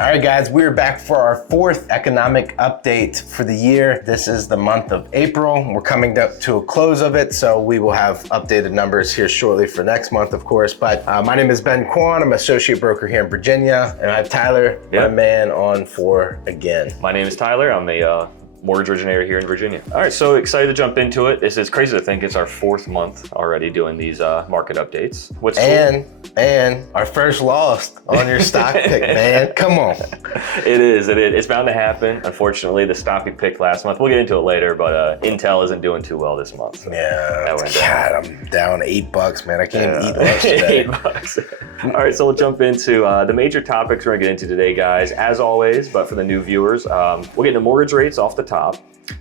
All right, guys, we're back for our fourth economic update for the year. This is the month of April. We're coming to a close of it, so we will have updated numbers here shortly for next month, of course. But my name is Ben Quann. I'm an associate broker here in Virginia, and I have Tyler, my man, on for again. My name is Tyler. I'm a mortgage originator here in Virginia. All right, so excited to jump into it. It's crazy to think it's our fourth month already doing these market updates. What's cool? And our first loss on your stock pick, man. Come on. It is. It's bound to happen. Unfortunately, the stock we picked last month, we'll get into it later, but Intel isn't doing too well this month. So yeah, God, I'm down $8, man. I can't eat lunch today. $8. All right, so we'll jump into the major topics we're gonna get into today, guys. As always, but for the new viewers, we'll get into mortgage rates off the top.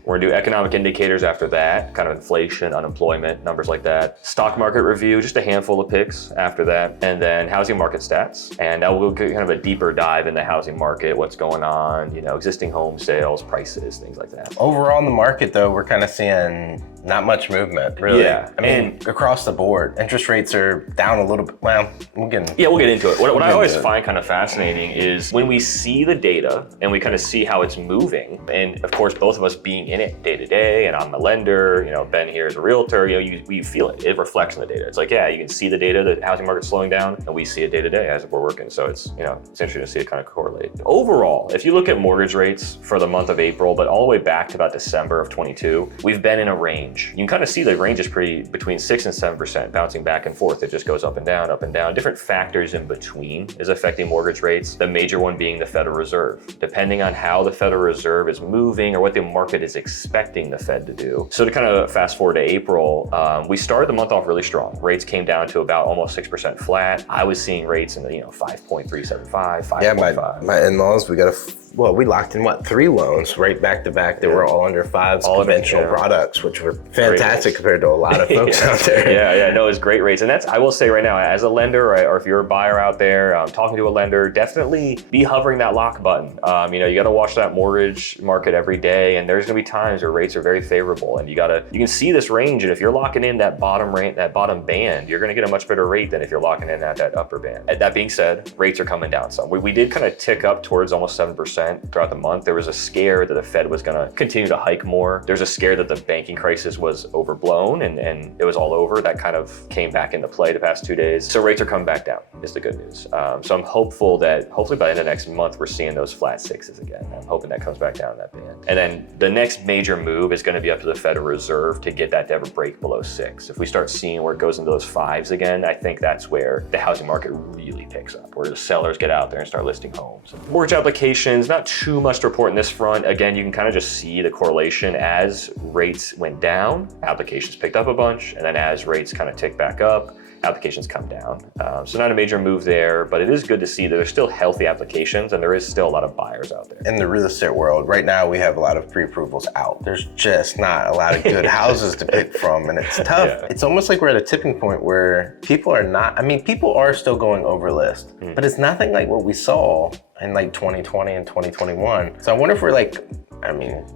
We're gonna do economic indicators after that, kind of inflation, unemployment, numbers like that. Stock market review, just a handful of picks after that. And then housing market stats. And now we'll get kind of a deeper dive in the housing market, what's going on, existing home sales, prices, things like that. Overall in the market though, we're kind of seeing not much movement, really. Yeah. I mean, across the board, interest rates are down a little bit. Well, we'll get into it. What I always find kind of fascinating is when we see the data and we kind of see how it's moving, and of course, both of us being in it day to day, and I'm the lender, Ben here is a realtor, we feel it. It reflects in the data. It's like, yeah, you can see the data, the housing market's slowing down, and we see it day to day as we're working. So it's interesting to see it kind of correlate. Overall, if you look at mortgage rates for the month of April, but all the way back to about December of 22, we've been in a range. You can kind of see the range is between 6 and 7%, bouncing back and forth. It just goes up and down, up and down. Different factors in between is affecting mortgage rates. The major one being the Federal Reserve. Depending on how the Federal Reserve is moving or what the market is expecting the Fed to do. So to kind of fast forward to April, we started the month off really strong. Rates came down to about almost 6% flat. I was seeing rates in the 5.375, 5.5. Yeah, my in-laws, we locked in 3 loans right back to back. They were all under 5s, all conventional products, which were fantastic compared to a lot of folks out there. Yeah, no, it's great rates. And I will say right now, as a lender, or if you're a buyer out there, talking to a lender, definitely be hovering that lock button. You got to watch that mortgage market every day, and there's gonna be times where rates are very favorable, and you can see this range, and if you're locking in that bottom band, you're gonna get a much better rate than if you're locking in at that upper band. That being said, rates are coming down some. We did kind of tick up towards almost 7% throughout the month. There was a scare that the Fed was gonna continue to hike more. There's a scare that the banking crisis was overblown and it was all over. That kind of came back into play the past 2 days. So rates are coming back down is the good news. So I'm hopeful that hopefully by the end of next month, we're seeing those flat 6s again. I'm hoping that comes back down in that band. And then the next major move is gonna be up to the Federal Reserve to get that to ever break below 6. If we start seeing where it goes into those 5s again, I think that's where the housing market really picks up, where the sellers get out there and start listing homes. Mortgage applications, not too much to report in this front. Again, you can kind of just see the correlation as rates went down, applications picked up a bunch, and then as rates kind of tick back up, applications come down. So not a major move there, but it is good to see that there's still healthy applications and there is still a lot of buyers out there. In the real estate world, right now we have a lot of pre-approvals out. There's just not a lot of good houses to pick from, and it's tough. Yeah. It's almost like we're at a tipping point where people are still going over list, but it's nothing like what we saw in 2020 and 2021. So I wonder if we're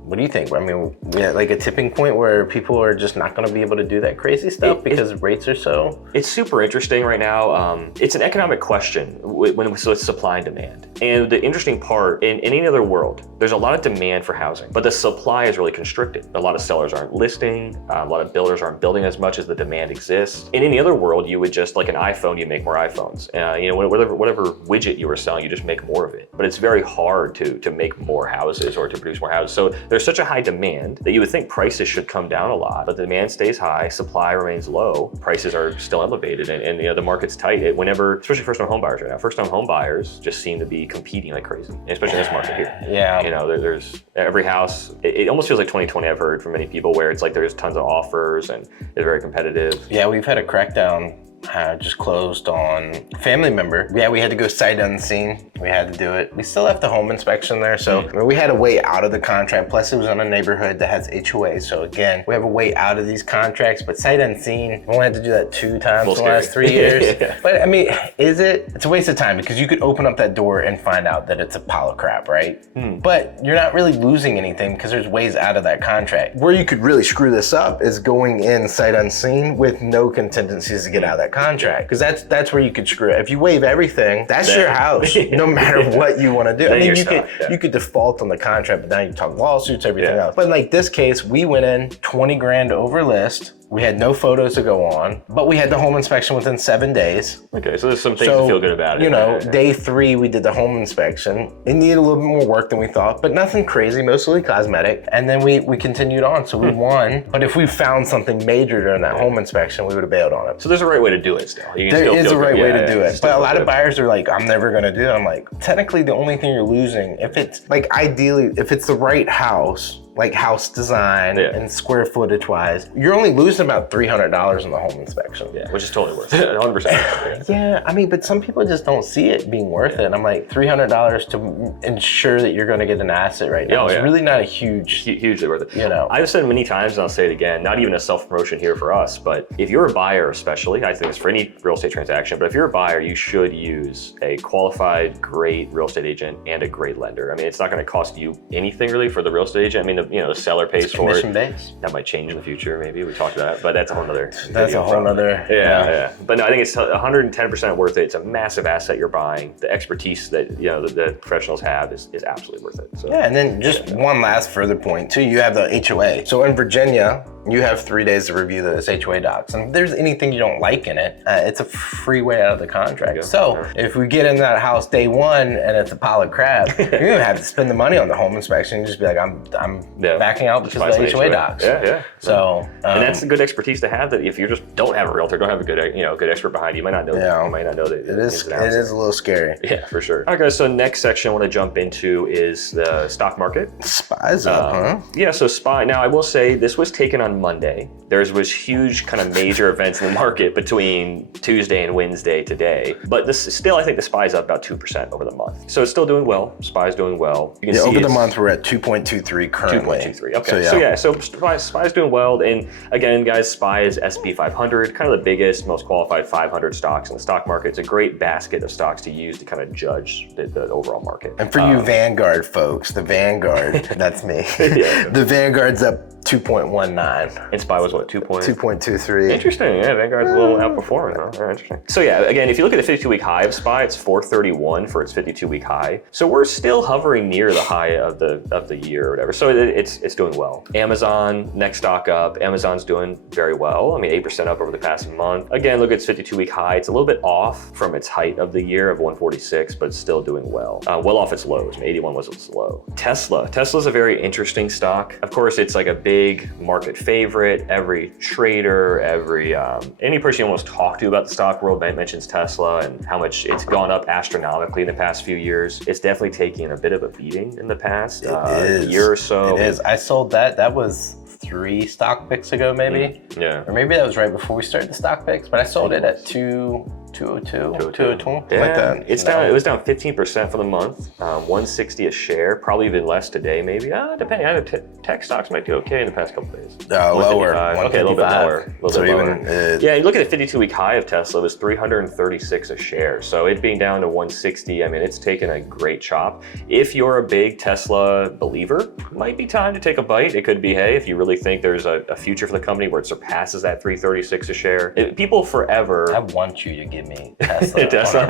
what do you think? We're at a tipping point where people are just not gonna be able to do that crazy stuff because rates are so... It's super interesting right now. It's an economic question so it's supply and demand. And the interesting part, in any other world, there's a lot of demand for housing, but the supply is really constricted. A lot of sellers aren't listing, a lot of builders aren't building as much as the demand exists. In any other world, you would just, like an iPhone, you make more iPhones. Whatever widget you were selling, you just make more of it. But it's very hard to make more houses or to produce more houses. So there's such a high demand that you would think prices should come down a lot, but the demand stays high, supply remains low, prices are still elevated, and the market's tight. Especially first-time home buyers right now. First-time home buyers just seem to be competing like crazy, especially in this market here. Yeah. There's every house. It almost feels like 2020. I've heard from many people where it's like there's tons of offers and they're very competitive. Yeah, we've had a crackdown. Just closed on family member. Yeah, we had to go sight unseen. We had to do it. We still have the home inspection there, so we had a way out of the contract. Plus, it was on a neighborhood that has HOA. So again, we have a way out of these contracts. But sight unseen, we only had to do that 2 times in the last 3 years. Yeah. But it's a waste of time because you could open up that door and find out that it's a pile of crap, right? But you're not really losing anything because there's ways out of that contract. Where you could really screw this up is going in sight unseen with no contingencies to get out of that contract, because that's where you could screw it. If you waive everything, that's your house, no matter what you want to do. I mean, Yeah. you could default on the contract, but now you talk lawsuits, everything else. But in like this case, we went in 20 grand over list. We had no photos to go on, but we had the home inspection within 7 days. Okay, so there's some things to feel good about it. You know, day 3, we did the home inspection. It needed a little bit more work than we thought, but nothing crazy, mostly cosmetic. And then we continued on, so we won. But if we found something major during that home inspection, we would have bailed on it. So there's a right way to do it still. There is a right way to do it. But a lot of buyers are like, I'm never gonna do it. I'm like, technically the only thing you're losing, if it's like ideally, if it's the right house, like house design and square footage wise, you're only losing about $300 on the home inspection. Yeah, which is totally worth it, 100%. Yeah, I mean, but some people just don't see it being worth it. I'm like, $300 to ensure that you're gonna get an asset right now is really not a hugely worth it. You know, I've said many times, and I'll say it again, not even a self-promotion here for us, but if you're a buyer especially, I think it's for any real estate transaction, but if you're a buyer, you should use a qualified, great real estate agent and a great lender. I mean, it's not gonna cost you anything really for the real estate agent. I mean, the seller pays for it. Commission based. That might change in the future, maybe. We talked about that, but that's a whole nother. That's a whole nother. Yeah. But no, I think it's 110% worth it. It's a massive asset you're buying. The expertise that the professionals have is absolutely worth it. So, yeah, and then just one last further point too. You have the HOA. So in Virginia, you have 3 days to review those HOA docs. And if there's anything you don't like in it, it's a free way out of the contract. So if we get in that house day 1 and it's a pile of crap, you don't even have to spend the money on the home inspection. You just be like, I'm backing out because of the HOA docs. Yeah. So and that's a good expertise to have. That if you just don't have a realtor, don't have a good expert behind you, you might not know. You might not know that it is a little scary. Yeah, for sure. All right, guys. So next section I want to jump into is the stock market. SPY's up, huh? Yeah. So SPY. Now I will say this was taken on Monday. There was huge kind of major events in the market between Tuesday and Wednesday today. But this still, I think the SPY's up about 2% over the month. So it's still doing well. SPY's doing well. You can see over the month we're at 2.23 currently. 2.23. Okay. So SPY's doing well. And again, guys, SPY is SP 500, kind of the biggest, most qualified 500 stocks in the stock market. It's a great basket of stocks to use to kind of judge the overall market. And for you Vanguard folks, the Vanguard, that's me. The Vanguard's up 2.19. And SPY was what, 2.23. Interesting. Yeah, Vanguard's a little outperforming, huh? Very interesting. So yeah, again, if you look at the 52-week high of SPY, it's 431 for its 52-week high. So we're still hovering near the high of the year or whatever. So it's doing well. Amazon, next stock up. Amazon's doing very well. I mean, 8% up over the past month. Again, look at its 52-week high. It's a little bit off from its height of the year of 146, but it's still doing well. Well off its lows. I mean, 81 was its low. Tesla's a very interesting stock. Of course, it's like a big market favorite. Every trader, any person you almost talk to about the stock world mentions Tesla and how much it's gone up astronomically in the past few years. It's definitely taking a bit of a beating in the past year or so. It is. I sold that. That was 3 stock picks ago, maybe. Yeah. Or maybe that was right before we started the stock picks, but I sold it at 202, like that. It's down. It was down 15% for the month, 160 a share, probably even less today, maybe. Depending. I know tech stocks might do okay in the past couple days. Lower. Okay, a little bit lower. Even, yeah, you look at the 52-week high of Tesla, it was 336 a share. So it being down to 160, I mean, it's taken a great chop. If you're a big Tesla believer, might be time to take a bite. It could be, hey, if you really think there's a future for the company where it surpasses that 336 a share. People forever. I want you to give me Tesla.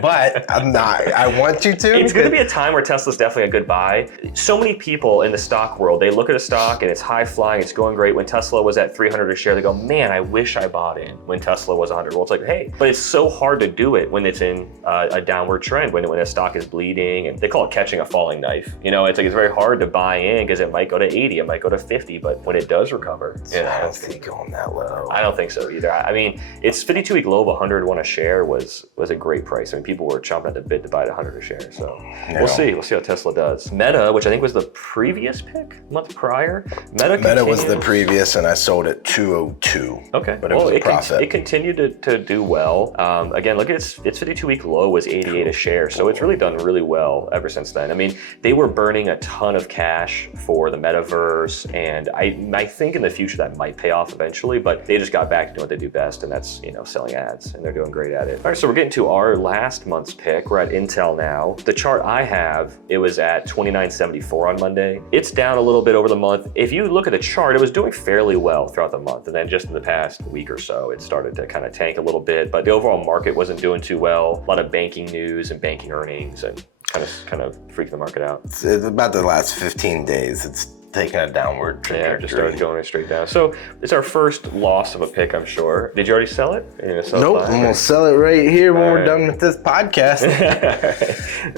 but I'm not. I want you to. It's going to be a time where Tesla's definitely a good buy. So many people in the stock world, they look at a stock and it's high flying, it's going great. When Tesla was at 300 a share, they go, man, I wish I bought in when Tesla was 100. Well, it's like, hey, but it's so hard to do it when it's in a downward trend, when a stock is bleeding, and they call it catching a falling knife. It's like it's very hard to buy in because it might go to 80, it might go to 50, but when it does recover, I don't think going that low. I don't think so either. I mean, its 52-week low of 101 a share was a great price. I mean, people were chomping at the bit to buy at 100 a share. So we'll see. We'll see how Tesla does. Meta, which I think was the previous pick, month prior. Meta was the previous, and I sold at 202. Okay. But it was a profit. It continued to do well. Again, look at its 52-week low was 88 a share. So it's really done really well ever since then. I mean, they were burning a ton of cash for the metaverse, and I think in the future that might pay off eventually, but they just got back to doing what they do best, and that's selling ads. And they're doing great at it. All right, so we're getting to our last month's pick. We're at Intel now. The chart I have, it was at 29.74 on Monday. It's down a little bit over the month. If you look at the chart, it was doing fairly well throughout the month. And then just in the past week or so, it started to kind of tank a little bit, but the overall market wasn't doing too well. A lot of banking news and banking earnings and kind of freaked the market out. It's about the last 15 days. It's taking a downward trajectory. Yeah, just started going straight down. So it's our first loss of a pick, I'm sure. Did you already sell it? Are you gonna sell Nope, it? I'm gonna sell it right here when we're done with this podcast.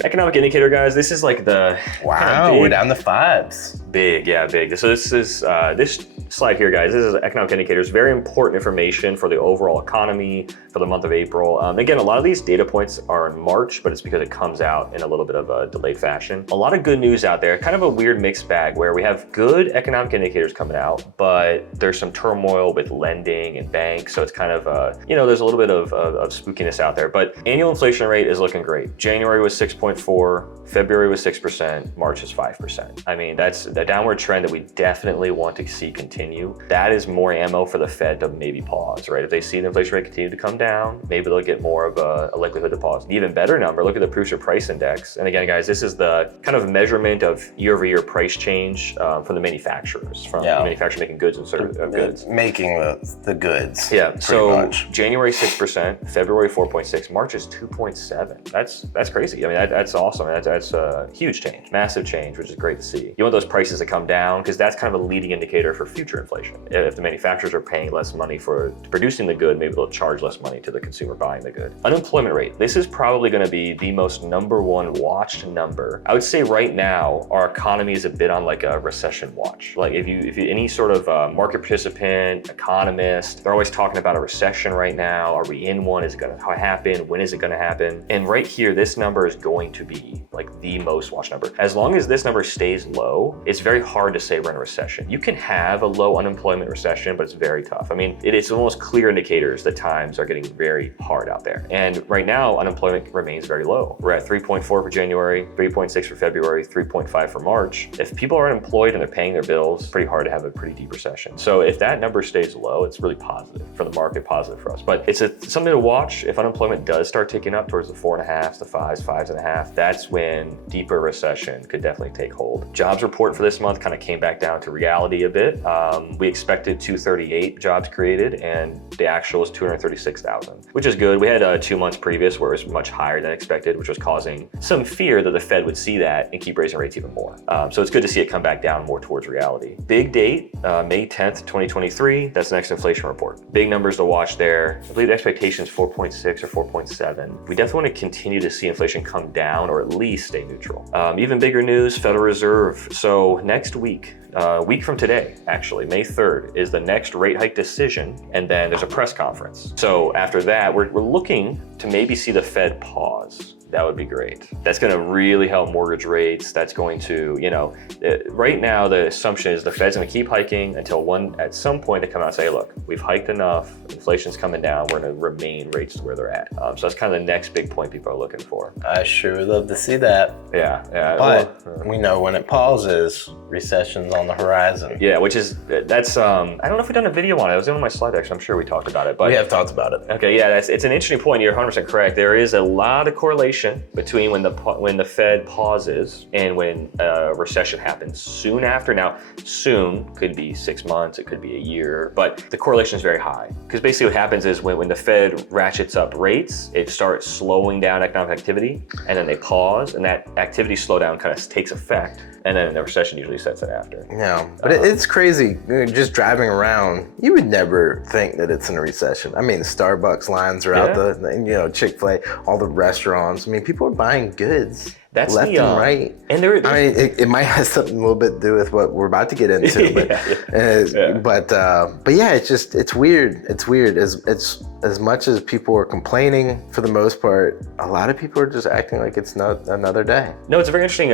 Economic indicator, guys. This is like the wow, we're down to 5s. Big, yeah, big. So this is this slide here, guys. This is economic indicators. Very important information for the overall economy for the month of April. Again, a lot of these data points are in March, but it's because it comes out in a little bit of a delayed fashion. A lot of good news out there. Kind of a weird mixed bag where we have good economic indicators coming out, but there's some turmoil with lending and banks. So it's kind of there's a little bit of spookiness out there. But annual inflation rate is looking great. January was 6.4. February was 6%. March is 5%. I mean, that's the downward trend that we definitely want to see continue. That is more ammo for the Fed to maybe pause, right? If they see the inflation rate continue to come down, maybe they'll get more of a likelihood to pause. An even better number, look at the producer price index. And again, guys, this is the kind of measurement of year-over-year price change from the manufacturers, from manufacturers making goods and goods. Making the goods. Yeah, so much. January 6%, February 4.6, March is 2.7. That's crazy. I mean, that's awesome. That's a huge change, massive change, which is great to see. You want those prices to come down because that's kind of a leading indicator for future inflation. If the manufacturers are paying less money for producing the good, maybe they'll charge less money to the consumer buying the good. Unemployment rate. This is probably going to be the most #1 watched number. I would say right now our economy is a bit on like a recession watch. Like if you any sort of market participant, economist, they're always talking about a recession right now. Are we in one? Is it going to happen? When is it going to happen? And right here, this number is going to be like the most watched number. As long as this number stays low, it's very hard to say we're in a recession. You can have a low unemployment recession, but it's very tough. I mean, it's almost clear indicators that times are getting very hard out there. And right now, unemployment remains very low. We're at 3.4 for January, 3.6 for February, 3.5 for March. If people are unemployed and they're paying their bills, it's pretty hard to have a pretty deep recession. So if that number stays low, it's really positive for the market, positive for us. But it's something to watch. If unemployment does start ticking up towards the 4.5s, the 5s, 5.5, that's when deeper recession could definitely take hold. Jobs report for this month kind of came back down to reality a bit. We expected 238 jobs created and the actual was 236,000, which is good. We had 2 months previous where it was much higher than expected, which was causing some fear that the Fed would see that and keep raising rates even more. So it's good to see it come back down more towards reality. Big date, May 10th, 2023. That's the next inflation report. Big numbers to watch there. I believe the expectation is 4.6 or 4.7. We definitely want to continue to see inflation come down or at least stay neutral. Even bigger news, Federal Reserve. So next week, a week from today, actually, May 3rd, is the next rate hike decision, and then there's a press conference. So after that, we're looking to maybe see the Fed pause. That would be great. That's going to really help mortgage rates. That's going to, right now the assumption is the Fed's going to keep hiking until at some point they come out and say, look, we've hiked enough, inflation's coming down, we're going to remain rates where they're at. So that's kind of the next big point people are looking for. I sure would love to see that. Yeah. But we know when it pauses, recession's on the horizon. Yeah, which is, that's, I don't know if we've done a video on it. It was in one of my slide decks. I'm sure we talked about it. But we have talked about it. Okay, yeah, it's an interesting point. You're 100% correct. There is a lot of correlation between when the Fed pauses and when a recession happens soon after. Now, soon could be 6 months, it could be a year, but the correlation is very high. Because basically what happens is when the Fed ratchets up rates, it starts slowing down economic activity, and then they pause, and that activity slowdown kind of takes effect, and then the recession usually sets it after. Yeah, but it's crazy. Just driving around, you would never think that it's in a recession. I mean, Starbucks lines are out the Chick-fil-A, all the restaurants. I mean, people are buying goods left and right. And it might have something a little bit to do with what we're about to get into, but yeah, it's weird. It's weird. As much as people are complaining, for the most part, a lot of people are just acting like it's not another day. No, it's a very interesting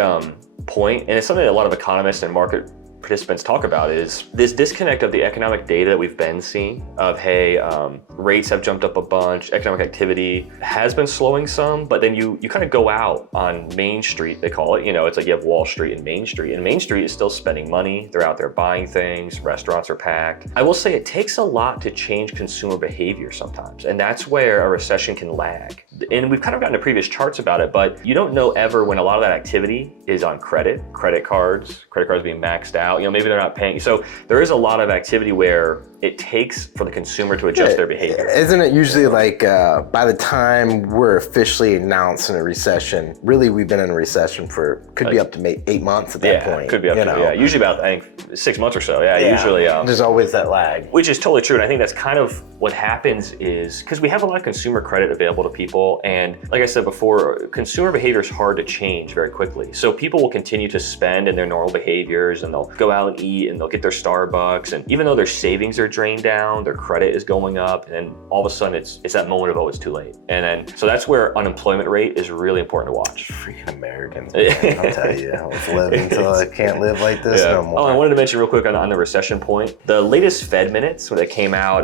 point, and it's something that a lot of economists and market participants talk about is this disconnect of the economic data that we've been seeing of, hey, rates have jumped up a bunch, economic activity has been slowing some, but then you kind of go out on Main Street, they call it, it's like you have Wall Street and Main Street, and Main Street is still spending money. They're out there buying things, restaurants are packed. I will say it takes a lot to change consumer behavior sometimes, and that's where a recession can lag. And we've kind of gotten to previous charts about it, but you don't know ever when a lot of that activity is on credit cards being maxed out, maybe they're not paying. So there is a lot of activity where it takes for the consumer to adjust their behavior. Isn't it usually like by the time we're officially announced in a recession, really we've been in a recession for, could be up to 8 months at that point. Could be up to, usually about, I think, 6 months or so. Usually. There's always that lag. Which is totally true. And I think that's kind of what happens is, because we have a lot of consumer credit available to people. And like I said before, consumer behavior is hard to change very quickly. So people will continue to spend in their normal behaviors, and they'll go out and eat, and they'll get their Starbucks. And even though their savings are drained down, their credit is going up, and then all of a sudden it's that moment of, oh, it's too late. And then, so that's where unemployment rate is really important to watch. Freaking Americans, man. I'll tell you, let's live until I can't live like this no more. Oh, I wanted to mention real quick on the recession point, the latest Fed minutes when they came out,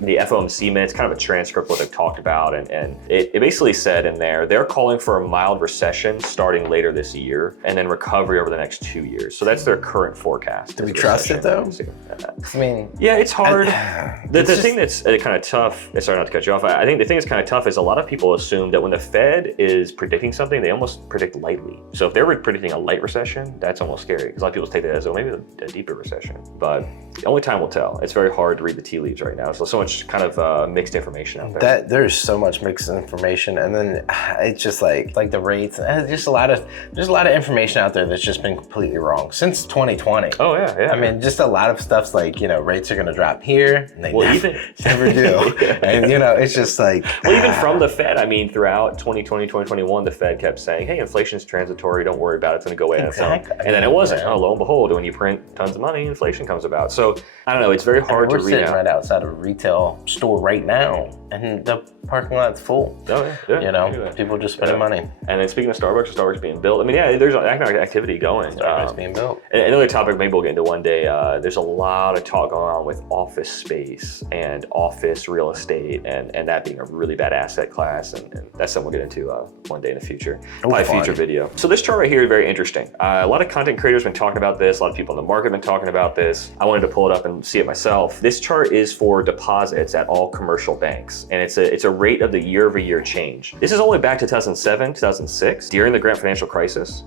the FOMC minutes, kind of a transcript of what they've talked about, and it basically said in there, they're calling for a mild recession starting later this year, and then recovery over the next 2 years. So that's their current forecast. Do we trust it though? I mean, yeah, it's hard. The thing that's kind of tough, sorry not to cut you off, I think the thing that's kind of tough is a lot of people assume that when the Fed is predicting something, they almost predict lightly. So if they're predicting a light recession, that's almost scary, because a lot of people take that as, oh, maybe a deeper recession. But only time will tell. It's very hard to read the tea leaves right now. So much kind of mixed information out there. There's so much mixed information, and then it's just like the rates. There's just a lot of information out there that's just been completely wrong since 2020. Oh yeah. I mean, just a lot of stuff's like, rates are gonna drop here, and they never do. And it's just like, well, even from the Fed, I mean, throughout 2020, 2021, the Fed kept saying, hey, inflation's transitory, don't worry about it, it's gonna go away. Exactly. And then it wasn't. Oh, lo and behold, when you print tons of money, inflation comes about. So I don't know, it's very hard to read out. We're sitting right outside of a retail store right now, and the parking lot's full. Oh yeah. People just spending money. And then speaking of Starbucks being built, I mean, there's economic activity going. Starbucks being built. And another topic maybe we'll get into one day, there's a lot of talk going on with office space and office real estate, and that being a really bad asset class, and that's something we'll get into one day in the future, by a future video. So this chart right here is very interesting. A lot of content creators have been talking about this, a lot of people in the market have been talking about this. I wanted to pull it up and see it myself. This chart is for deposits at all commercial banks, and it's a rate of the year-over-year change. This is only back to 2007, 2006, during the Great Financial Crisis.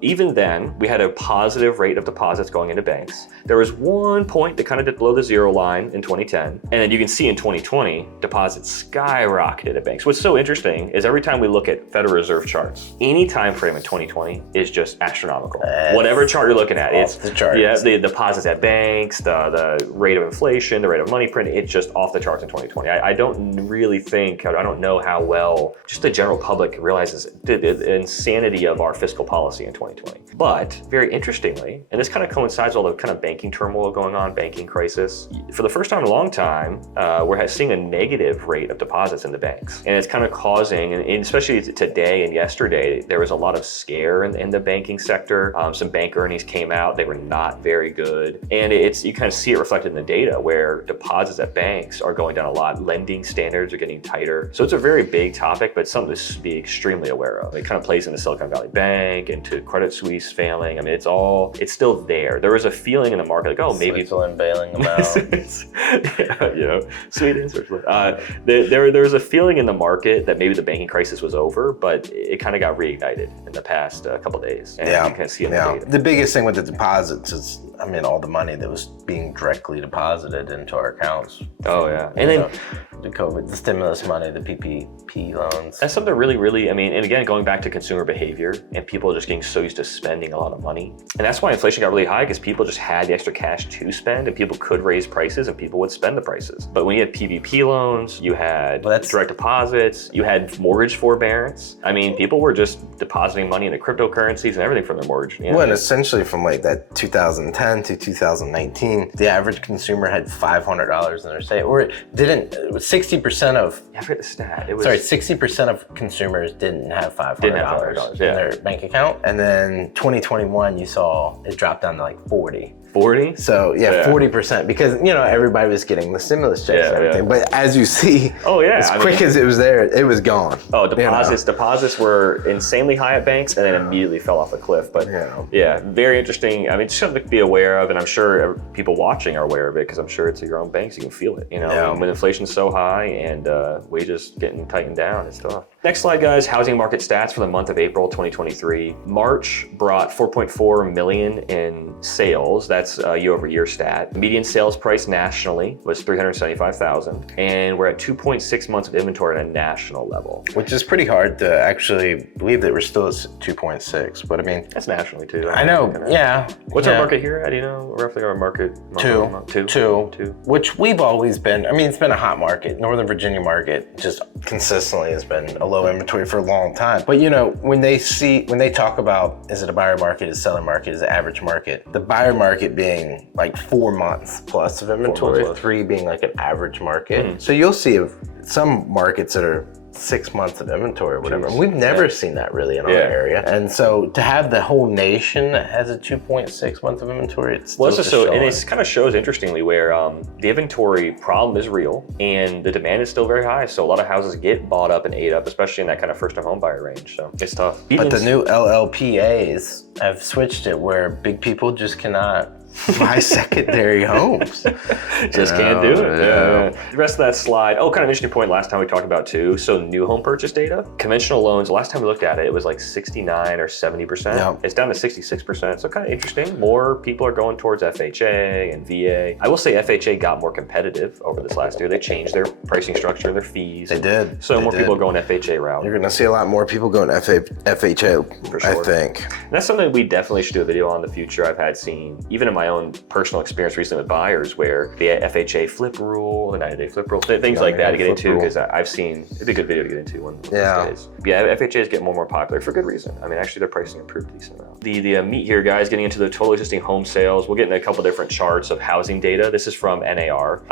Even then, we had a positive rate of deposits going into banks. There was one point that kind of dipped below the zero line in 2010, and then you can see in 2020, deposits skyrocketed at banks. What's so interesting is every time we look at Federal Reserve charts, any time frame in 2020 is just astronomical. Whatever chart you're looking at, it's the charts. Yeah, the deposits at banks, the rate of inflation, the rate of money print, it's just off the charts in 2020. I don't really think, I don't know how well just the general public realizes the insanity of our fiscal policy in 2020. But very interestingly, and this kind of coincides with all the kind of banking turmoil going on, banking crisis, for the first time in a long time, we're seeing a negative rate of deposits in the banks. And it's kind of causing, and especially today and yesterday, there was a lot of scare in the banking sector. Some bank earnings came out, they were not very good. And you kind of see it reflected in the data where deposits at banks are going down a lot. Lending standards are getting tighter. So it's a very big topic, but something to be extremely aware of. It kind of plays into Silicon Valley Bank, into Credit Suisse failing. I mean, it's still there. There was a feeling in the market like, oh, maybe Switzerland bailing them out. Sweden, Switzerland. There was a feeling in the market that maybe the banking crisis was over, but it kind of got reignited in the past couple of days. And you can see it in the data. The biggest thing with the deposits is, all the money that was being directly deposited into our accounts. Oh yeah, and then the COVID, the stimulus money, the PPP loans. That's something really, and again, going back to consumer behavior and people just getting so used to spending a lot of money. And that's why inflation got really high, because people just had the extra cash to spend, and people could raise prices and people would spend the prices. But when you had PPP loans, you had direct deposits, you had mortgage forbearance. People were just depositing money into cryptocurrencies and everything from their mortgage. Well, and essentially from like that 2010 to 2019, the average consumer had $500 in their savings, or it didn't. 60% of I forget the stat. 60% of consumers didn't have $500 in their bank account, and then 2021 you saw it drop down to like 40. 40? So yeah, 40%, because everybody was getting the stimulus checks and everything. But as you see, as quick as it was there, it was gone. Oh, deposits were insanely high at banks and then immediately fell off a cliff. But yeah, very interesting. I mean, it's something to be aware of, and I'm sure people watching are aware of it because I'm sure it's at your own banks. You can feel it. When inflation's so high and wages getting tightened down, it's tough. Next slide, guys. Housing market stats for the month of April 2023. March brought 4.4 million in sales. That's a year-over-year stat. The median sales price nationally was $375,000, and we're at 2.6 months of inventory at a national level. Which is pretty hard to actually believe that we're still at 2.6, but I mean... That's nationally too. I know, yeah. What's our market here? Do you know roughly our market? Two. Which we've always been, I mean, it's been a hot market. Northern Virginia market just consistently has been a low inventory for a long time. But when they talk about, is it a buyer market, is it a seller market, is it average market? The buyer market being like 4 months plus of inventory, 3 being like an average market. So you'll see some markets that are 6 months of inventory or whatever. And we've never seen that really in our area. And so to have the whole nation that has a 2.6 months of inventory, it's still and it kind of shows interestingly where the inventory problem is real and the demand is still very high. So a lot of houses get bought up and ate up, especially in that kind of first-time home buyer range. So it's tough. But the new LLPAs have switched it where big people just cannot buy secondary homes. Just can't do it. The rest of that slide. Oh, kind of interesting point last time we talked about too. So new home purchase data, conventional loans, last time we looked at it, it was like 69 or 70%. It's down to 66%. So kind of interesting. More people are going towards FHA and VA. I will say FHA got more competitive over this last year. They changed their pricing structure and their fees. They did. So more people are going FHA route. You're going to see a lot more people going FHA, for sure. I think. And that's something we definitely should do a video on in the future. I've seen, even in my own personal experience recently with buyers, where the FHA flip rule, the 90-day flip rule, things like that to get into, because I've seen, it'd be a good video to get into one of these days. But yeah, FHAs get more and more popular for good reason. I mean, actually their pricing improved a decent amount. The meat here, guys, getting into the total existing home sales. We'll get into a couple different charts of housing data. This is from NAR.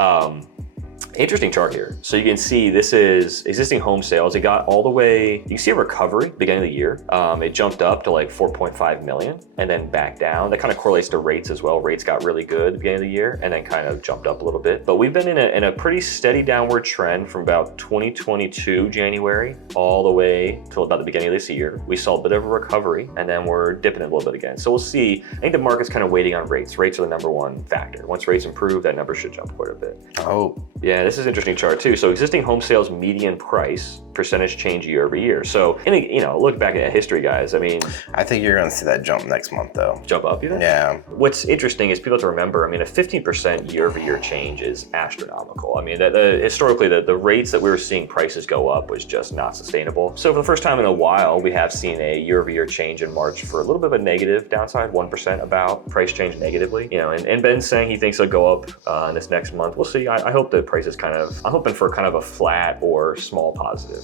Interesting chart here. So you can see this is existing home sales. It got all the way, you can see a recovery beginning of the year. It jumped up to like 4.5 million and then back down. That kind of correlates to rates as well. Rates got really good at the beginning of the year and then kind of jumped up a little bit. But we've been in a pretty steady downward trend from about 2022 January all the way till about the beginning of this year. We saw a bit of a recovery and then we're dipping a little bit again. So we'll see. I think the market's kind of waiting on rates. Rates are the number one factor. Once rates improve, that number should jump quite a bit. Oh. Yeah, this is an interesting chart too. So existing home sales median price percentage change year over year. So, look back at history, guys. I mean, I think you're going to see that jump next month, though. Jump up, you think? Yeah. What's interesting is people have to remember, I mean, a 15% year over year change is astronomical. I mean, historically, the rates that we were seeing prices go up was just not sustainable. So for the first time in a while, we have seen a year over year change in March for a little bit of a negative downside, 1% about price change negatively. And Ben's saying he thinks it'll go up in this next month. We'll see. I hope the price is I'm hoping for kind of a flat or small positive.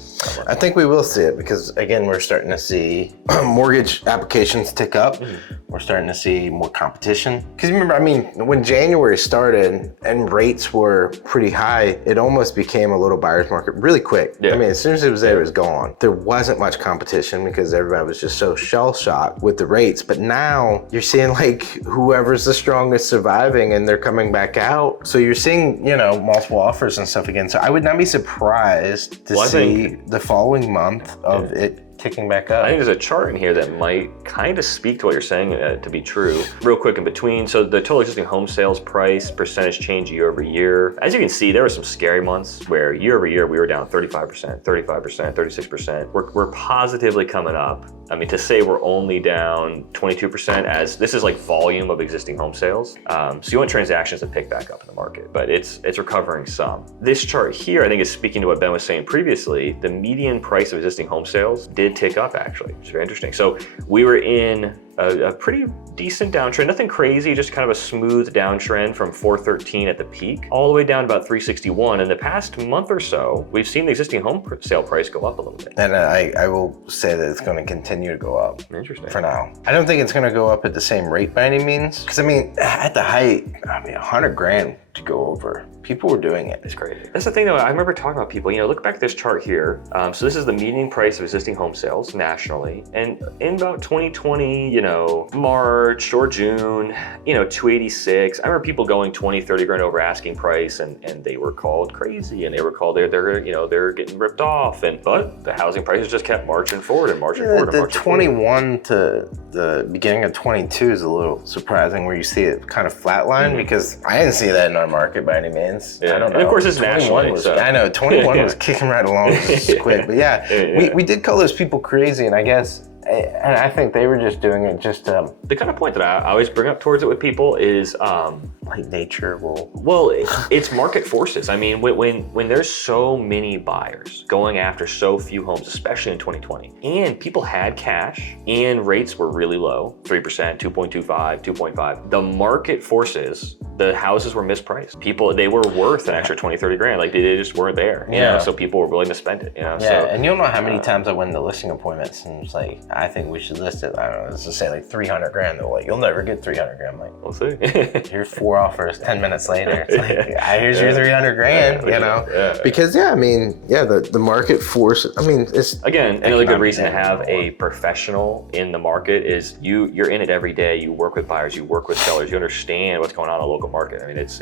I think we will see it because, again, we're starting to see mortgage applications tick up. We're starting to see more competition. Because remember, I mean, when January started and rates were pretty high, it almost became a little buyer's market really quick. I mean, as soon as it was there, it was gone. There wasn't much competition because everybody was just so shell-shocked with the rates. But now you're seeing like whoever's the strongest surviving and they're coming back out. So you're seeing, multiple offers and stuff again. So I would not be surprised to see the following month of it ticking back up. I think there's a chart in here that might kind of speak to what you're saying to be true. Real quick in between, so the total existing home sales price percentage change year over year. As you can see, there were some scary months where year over year we were down 35%, 35%, 36%. We're positively coming up. I mean, to say we're only down 22% as this is like volume of existing home sales. So you want transactions to pick back up in the market, but it's recovering some. This chart here, I think, is speaking to what Ben was saying previously. The median price of existing home sales did tick up, actually. It's very interesting. So we were in a pretty decent downtrend, nothing crazy, just kind of a smooth downtrend from 413 at the peak, all the way down to about 361. In the past month or so, we've seen the existing home sale price go up a little bit. And I will say that it's going to continue to go up. Interesting. For now. I don't think it's going to go up at the same rate by any means. Because I mean, at the height, 100 grand to go over. People were doing it. It's crazy. That's the thing though, I remember talking about people, look back at this chart here. So this is the median price of existing home sales nationally. And in about 2020, March or June, 286. I remember people going 20, 30 grand over asking price and they were called crazy and they were called, they're getting ripped off. But the housing prices just kept marching forward and marching forward and marching 21 to the beginning of 22 is a little surprising where you see it kind of flatline because I didn't see that in our market by any means. Yeah. I don't know. And of course it's nationally. I know 21 was kicking right along quick, but we did call those people crazy, and I guess and I think they were just doing it just the kind of point that I always bring up towards it with people is like nature will. Well, it's market forces. I mean, when there's so many buyers going after so few homes, especially in 2020, and people had cash and rates were really low, 3%, 2.25, 2.5. The market forces, the houses were mispriced. They were worth an extra 20, 30 grand. Like they just weren't there. So people were willing to spend it. Yeah, so, and you don't know how many times I went into listing appointments and it's like, I think we should list it. I don't know, let's just say like 300 grand. They're like, you'll never get 300 grand. I'm like, we'll see. Here's 4 offers 10 minutes later. It's like, here's your 300 grand, Because the market force, it's again, another good reason to have a professional in the market is you're in it every day. You work with buyers, you work with sellers, you understand what's going on in the local market. I mean, it's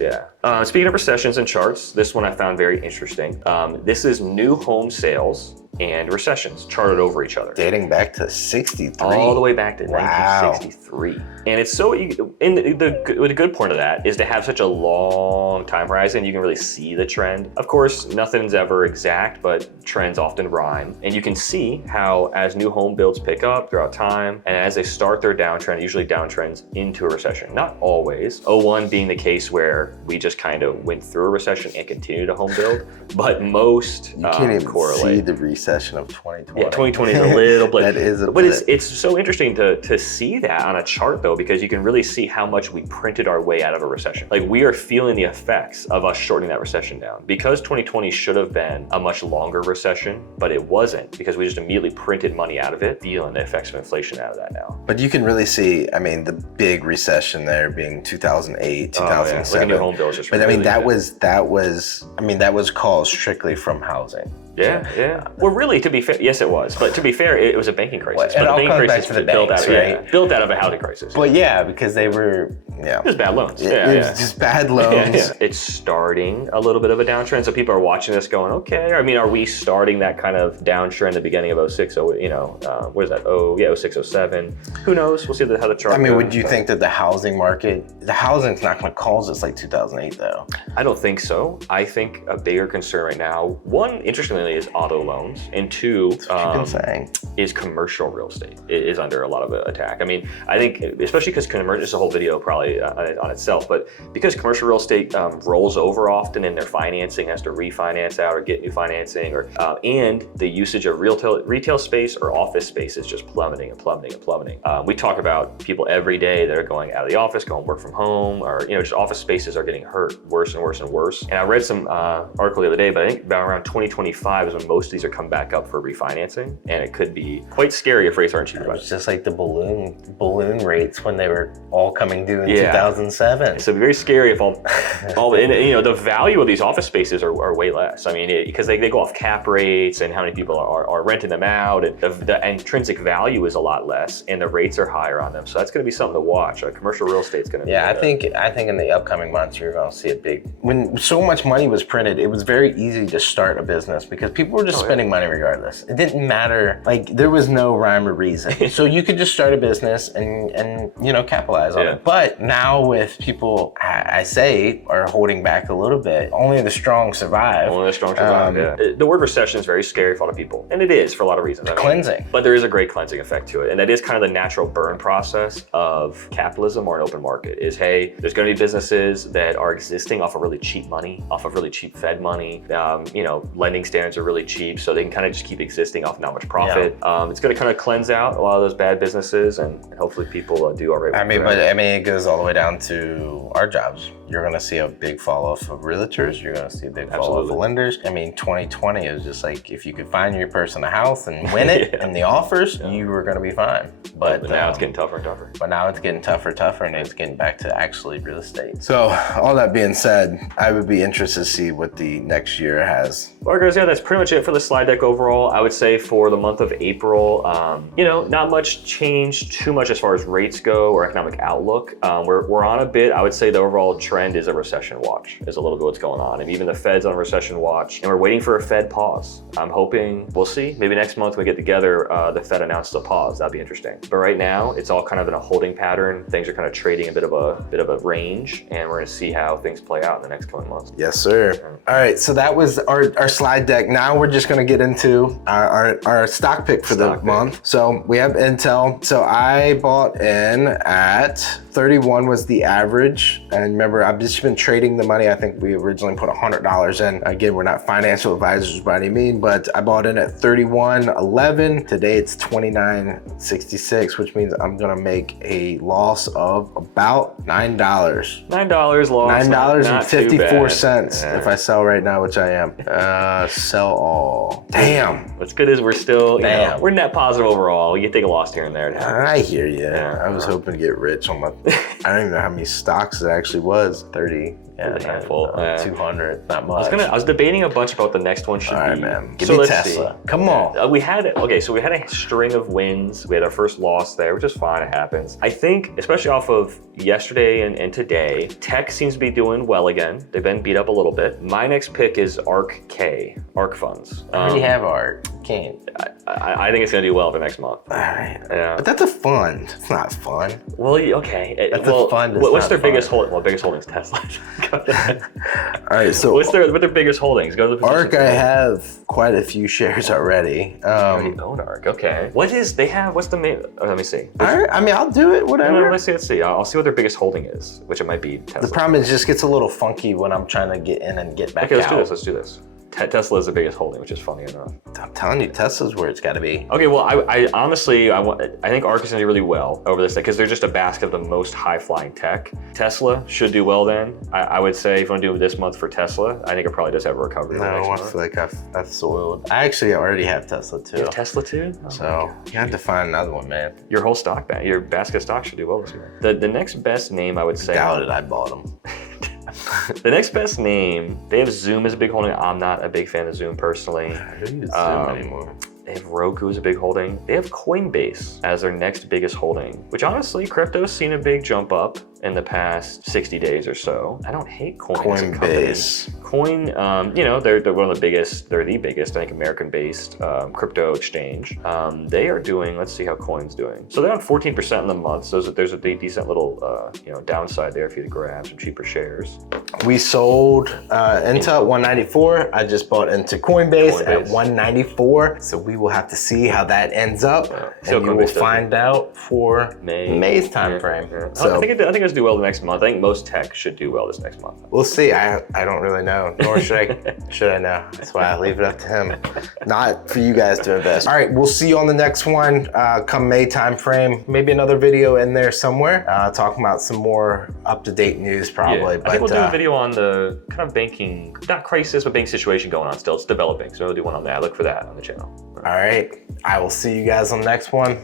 speaking of recessions and charts, this one I found very interesting. This is new home sales and recessions charted over each other. Dating back to 63. All the way back to 1963. And it's the good point of that is to have such a long time horizon, you can really see the trend. Of course, nothing's ever exact, but trends often rhyme. And you can see how as new home builds pick up throughout time, and as they start their downtrend, usually downtrends into a recession. Not always. 01 being the case where we just kind of went through a recession and continued to home build, but most you can't even correlate. See the recession of 2020. Yeah, 2020 is a little blip. That is a blip. But it's so interesting to see that on a chart though, because you can really see how much we printed our way out of a recession. Like we are feeling the effects of us shortening that recession down. Because 2020 should have been a much longer recession, but it wasn't because we just immediately printed money out of it, feeling the effects of inflation out of that now. But you can really see, the big recession there being 2008, 2007. Look at new home builds. But really that was caused strictly from housing. Yeah. Well, really, to be fair, yes, it was. But to be fair, it was a banking crisis. Well, but it all comes back to the banks, right? Built out of a housing crisis. But because they were, just bad loans. It was just bad loans. It's starting a little bit of a downtrend. So people are watching this going, okay. Are we starting that kind of downtrend at the beginning of 06? What is that? 06, 07. Who knows? We'll see how the chart goes. Would you think that the housing's not going to cause this like 2008 though? I don't think so. I think a bigger concern right now, one, interestingly, is auto loans, and two, is commercial real estate is under a lot of attack. I think especially because it's a whole video probably on itself, but because commercial real estate rolls over often and their financing has to refinance out or get new financing, or and the usage of retail space or office space is just plummeting and plummeting and plummeting. We talk about people every day that are going out of the office, going work from home, or just office spaces are getting hurt worse and worse and worse. And I read some article the other day, but I think about around 2025 is when most of these are come back up for refinancing, and it could be quite scary if rates aren't cheap. It's just like the balloon rates when they were all coming due in 2007. So it'd be very scary if all the value of these office spaces are way less. Because they go off cap rates and how many people are renting them out, and the intrinsic value is a lot less, and the rates are higher on them. So that's going to be something to watch. Commercial real estate's going to be. I think in the upcoming months you're going to see when so much money was printed, it was very easy to start a business because people were just spending money regardless. It didn't matter. There was no rhyme or reason. So you could just start a business and capitalize on it. But now with people, I say, are holding back a little bit. Only the strong survive. The word recession is very scary for a lot of people. And it is for a lot of reasons. Cleansing. But there is a great cleansing effect to it. And that is kind of the natural burn process of capitalism or an open market is, hey, there's going to be businesses that are existing off of really cheap money, off of really cheap Fed money. Lending standards are really cheap, so they can kind of just keep existing off not much profit. It's going to kind of cleanse out a lot of those bad businesses, and hopefully people do all right with it. It goes all the way down to our jobs. you're gonna see a big fall off of realtors. You're gonna see a big fall off of lenders. I mean, 2020 is just like, if you could find your person a house and win it in the offers, you were gonna be fine. But now it's getting tougher and tougher. But now it's getting tougher, and it's getting back to actually real estate. So all that being said, I would be interested to see what the next year has. All right, guys, yeah, that's pretty much it for the slide deck overall. I would say for the month of April, you know, not much change too much as far as rates go or economic outlook. We're on a bit. I would say the overall trend is a recession watch, is a little bit what's going on. And even the Fed's on a recession watch, and we're waiting for a Fed pause. I'm hoping, we'll see, maybe next month when we get together, the Fed announces a pause. That'd be interesting. But right now, it's all kind of in a holding pattern. Things are kind of trading a bit of a range, and we're gonna see how things play out in the next coming months. Yes, sir. All right, so that was our slide deck. Now we're just gonna get into our stock pick for the month. So we have Intel. So I bought in at 31 was the average. And remember, I've just been trading the money. I think we originally put $100 in. Again, we're not financial advisors by any means, but I bought in at 31.11. Today it's 29.66, which means I'm gonna make a loss of about $9. $9 loss. $9.54 if I sell right now, which I am. Sell all. Damn. What's good is we're still, you know, we're net positive overall. We can take a loss here and there. I hear you. I was hoping to get rich on my, I don't even know how many stocks it actually was. 30. Yeah, handful. 200, not much. I was debating a bunch about the next one should be. All right, man. Give me Tesla. Come on. We had a string of wins. We had our first loss there, which is fine. It happens. I think, especially off of yesterday and today, tech seems to be doing well again. They've been beat up a little bit. My next pick is ARK Funds. I already have ARK. Can't. I think it's going to do well for next month. All right. Yeah. But that's a fund. It's not fun. Well, okay. That's a fund. What's their biggest holding? Well, biggest holding is Tesla. All right, so what are their biggest holdings? Go to the ARK. I have quite a few shares already. I already own ARK. Okay. What's the main? Let me see. All right. I mean, I'll do it. Whatever. No, let's see. I'll see what their biggest holding is, which it might be Tesla. The problem is, it just gets a little funky when I'm trying to get in and get back out. Okay, let's do this. Tesla is the biggest holding, which is funny enough. I'm telling you, Tesla's where it's got to be. Okay, well, I honestly, I think ARK is going to do really well over this because they're just a basket of the most high-flying tech. Tesla should do well then. I would say if you want to do it this month for Tesla, I think it probably does have a recovery. No, I feel like I've soiled. I actually already have Tesla too. You have Tesla too? Oh, so you have to find another one, man. Your whole stock, your basket of stock should do well this year. The next best name I would say. Doubt it. I bought them. The next best name, they have Zoom as a big holding. I'm not a big fan of Zoom personally. I don't use Zoom anymore. They have Roku as a big holding. They have Coinbase as their next biggest holding, which honestly, crypto's seen a big jump up in the past 60 days or so. I don't hate Coinbase. Coin, they're one of the biggest, they're the biggest, I think, American-based crypto exchange. They are doing, let's see how Coin's doing. So they're on 14% in the month. So there's a decent little, downside there if you grab some cheaper shares. We sold Intel at 194. I just bought into Coinbase at 194. So we will have to see how that ends up, and we will find out for May's time frame. Yeah. So I think it's do well the next month. I think most tech should do well this next month. We'll see. I don't really know, nor should I know. That's why I leave it up to him, not for you guys to invest. All right, we'll see you on the next one come May time frame. Maybe another video in there somewhere talking about some more up-to-date news probably. Yeah. I think we'll do a video on the kind of banking, not crisis, but banking situation going on still. It's developing, so we'll do one on that. Look for that on the channel. All right, I will see you guys on the next one.